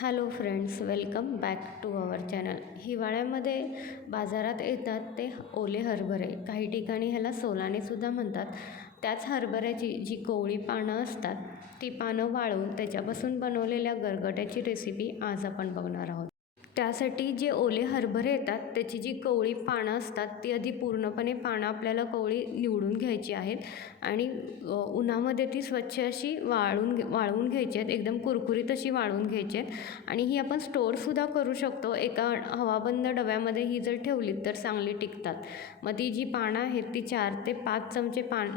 Hello friends welcome back to our channel. हिवाळ्यामध्ये बाजारात येतात ते ओले हरभरे. काही ठिकाणी ह्याला सोलानेसुद्धा म्हणतात. त्याच हरभऱ्याची जी कोवळी पानं असतात ती पानं वाळून त्याच्यापासून बनवलेल्या गरगट्याची रेसिपी आज आपण बघणार आहोत. त्यासाठी जे ओले हरभरे येतात त्याची जी कवळी पानं असतात ती आधी पूर्णपणे पानं आपल्याला कवळी निवडून घ्यायची आहेत आणि उन्हामध्ये ती स्वच्छ अशी वाळून घे वाळवून घ्यायची आहेत एकदम कुरकुरीत अशी वाळवून घ्यायची आहेत आणि ही आपण स्टोअरसुद्धा करू शकतो. एका हवाबंद डब्यामध्ये ही जर ठेवली तर चांगली टिकतात. मग ती जी पानं आहेत ती चार ते पाच चमचे पान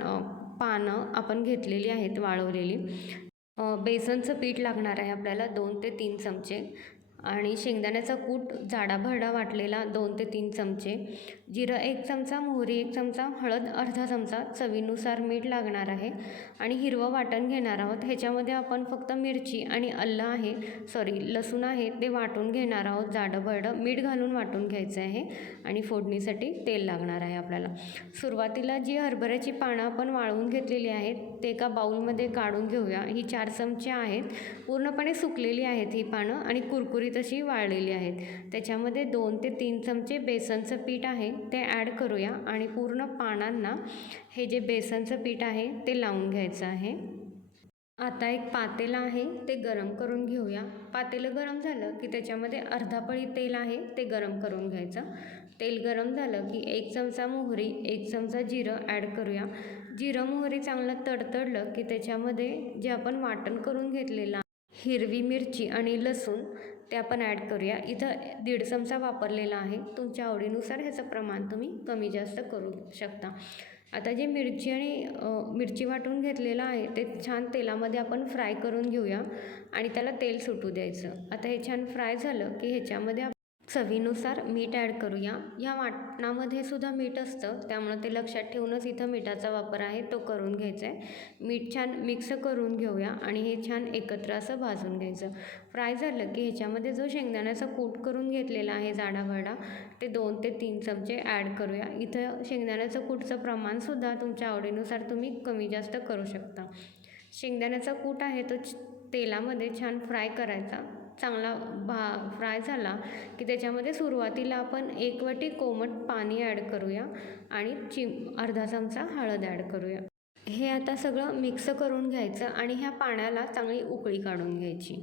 पानं आपण घेतलेली आहेत वाळवलेली. बेसनचं पीठ लागणार आहे आपल्याला दोन ते तीन चमचे. आणि शेंगदाण्याचा कूट जाडाभरडा वाटलेला दोन ते तीन चमचे जिरं एक चमचा मोहरी एक चमचा हळद अर्धा चमचा चवीनुसार मीठ लागणार आहे आणि हिरवं वाटण घेणार आहोत. ह्याच्यामध्ये आपण फक्त मिरची आणि अल्लं आहे सॉरी लसूण आहे ते वाटून घेणार आहोत. जाडंभरडं मीठ घालून वाटून घ्यायचं आहे आणि फोडणीसाठी तेल लागणार आहे आपल्याला. सुरुवातीला जी हरभऱ्याची पानं आपण वाळवून घेतलेली आहेत ते एका बाऊलमध्ये काढून घेऊया. ही चार चमचे आहेत. पूर्णपणे सुकलेली आहेत ही पानं आणि कुरकुरीत तशी वाळलेली आहेत. त्याच्यामध्ये दोन ते तीन चमचे बेसनचं पीठ आहे ते ॲड करूया आणि पूर्ण पानांना हे जे बेसनचं पीठ आहे ते लावून घ्यायचं आहे. आता एक पातेलं आहे ते गरम करून घेऊया. पातेलं गरम झालं की त्याच्यामध्ये अर्धा पळी तेल आहे ते गरम करून घ्यायचं. तेल गरम झालं की एक चमचा मोहरी एक चमचा जिरं ॲड करूया. जिरं मोहरी चांगलं तडतडलं की त्याच्यामध्ये जे आपण वाटण करून घेतलेलं हिरवी मिरची आणि लसूण ते आपण ॲड करूया. इथं दीड चमचा वापरलेला आहे. तुमच्या आवडीनुसार ह्याचं प्रमाण तुम्ही कमी जास्त करू शकता. आता जे मिरची आणि मिरची वाटून घेतलेलं आहे ते छान तेलामध्ये आपण फ्राय करून घेऊया आणि त्याला तेल सुटू द्यायचं. आता हे छान फ्राय झालं की ह्याच्यामध्ये चवीनुसार मीठ ॲड करूया. या वाटणामध्ये सुद्धा मीठ असतं त्यामुळं ते लक्षात ठेवूनच इथं मिठाचा वापर आहे तो करून घ्यायचा आहे मीठ छान मिक्स करून घेऊया आणि हे छान एकत्र असं भाजून घ्यायचं. फ्राय झालं की ह्याच्यामध्ये जो शेंगदाण्याचा कूट करून घेतलेला आहे जाडाभरडा ते दोन ते तीन चमचे ॲड करूया. इथं शेंगदाण्याचं कूटचं प्रमाणसुद्धा तुमच्या आवडीनुसार तुम्ही कमी जास्त करू शकता. शेंगदाण्याचा कूट आहे तो तेलामध्ये छान फ्राय करायचा. चांगला भा फ्राय झाला की त्याच्यामध्ये सुरुवातीला आपण एक वाटी कोमट पाणी ॲड करूया आणि चिम अर्धा चमचा हळद ॲड करूया. हे आता सगळं मिक्स करून घ्यायचं आणि ह्या पाण्याला चांगली उकळी काढून घ्यायची.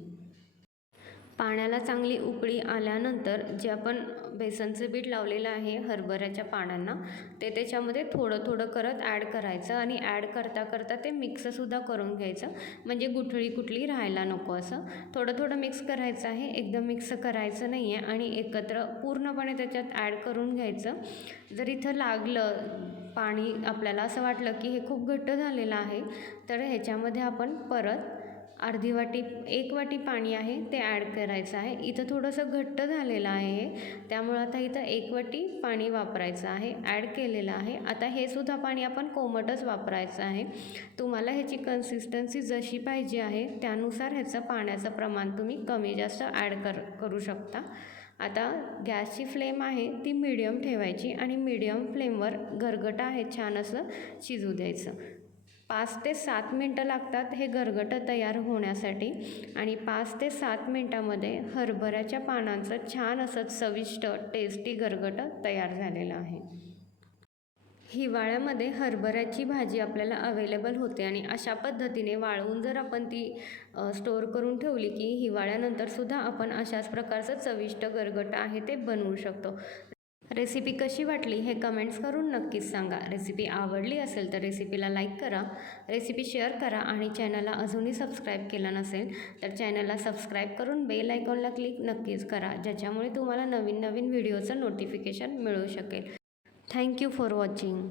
पाण्याला चांगली उकळी आल्यानंतर जे आपण बेसनचं पीठ लावलेलं आहे हरभऱ्याच्या पानांना ते त्याच्यामध्ये थोडं थोडं करत ॲड करायचं आणि ॲड करता करता ते मिक्ससुद्धा करून घ्यायचं. म्हणजे गुठळी कुठली राहायला नको असं. थोडं थोडं मिक्स करायचं आहे. एकदम मिक्स करायचं नाही आहे आणि एकत्र पूर्णपणे त्याच्यात ॲड करून घ्यायचं. जर इथं लागलं पाणी आपल्याला असं वाटलं की हे खूप घट्ट झालेलं आहे तर ह्याच्यामध्ये आपण परत अर्धी वाटी एक वाटी पाणी आहे ते ॲड करायचं आहे. इथं थोडंसं घट्ट झालेलं आहे. त्यामुळं आता इथं एक वाटी पाणी वापरायचं आहे ॲड केलेलं आहे. आता हे सुद्धा पाणी आपण कोमटच वापरायचं आहे. तुम्हाला ह्याची कन्सिस्टन्सी जशी पाहिजे आहे त्यानुसार ह्याचं पाण्याचं प्रमाण तुम्ही कमी जास्त ॲड कर करू शकता. आता गॅसची फ्लेम आहे ती मीडियम ठेवायची आणि मीडियम फ्लेमवर गरगटा आहे छान असं शिजू द्यायचं. पाच ते सात मिनटं लागतात हे गरगटं तयार होण्यासाठी आणि पाच ते सात मिनटामध्ये हरभऱ्याच्या पानांचं छान असं चविष्ट टेस्टी गरगटं तयार झालेलं आहे. हिवाळ्यामध्ये हरभऱ्याची भाजी आपल्याला अवेलेबल होते आणि अशा पद्धतीने वाळवून जर आपण ती स्टोअर करून ठेवली की हिवाळ्यानंतरसुद्धा आपण अशाच प्रकारचं चविष्ट गरगटं आहे ते बनवू शकतो. रेसिपी कशी वाटली हे कमेंट्स करून नक्कीच सांगा. रेसिपी आवडली असेल तर रेसिपीला लाईक करा रेसिपी शेअर करा आणि चॅनलला अजूनही सबस्क्राईब केलं नसेल तर चॅनलला सबस्क्राईब करून बेल आयकॉनला क्लिक नक्कीच करा ज्याच्यामुळे तुम्हाला नवीन नवीन व्हिडिओचं नोटिफिकेशन मिळू शकेल. Thank you for watching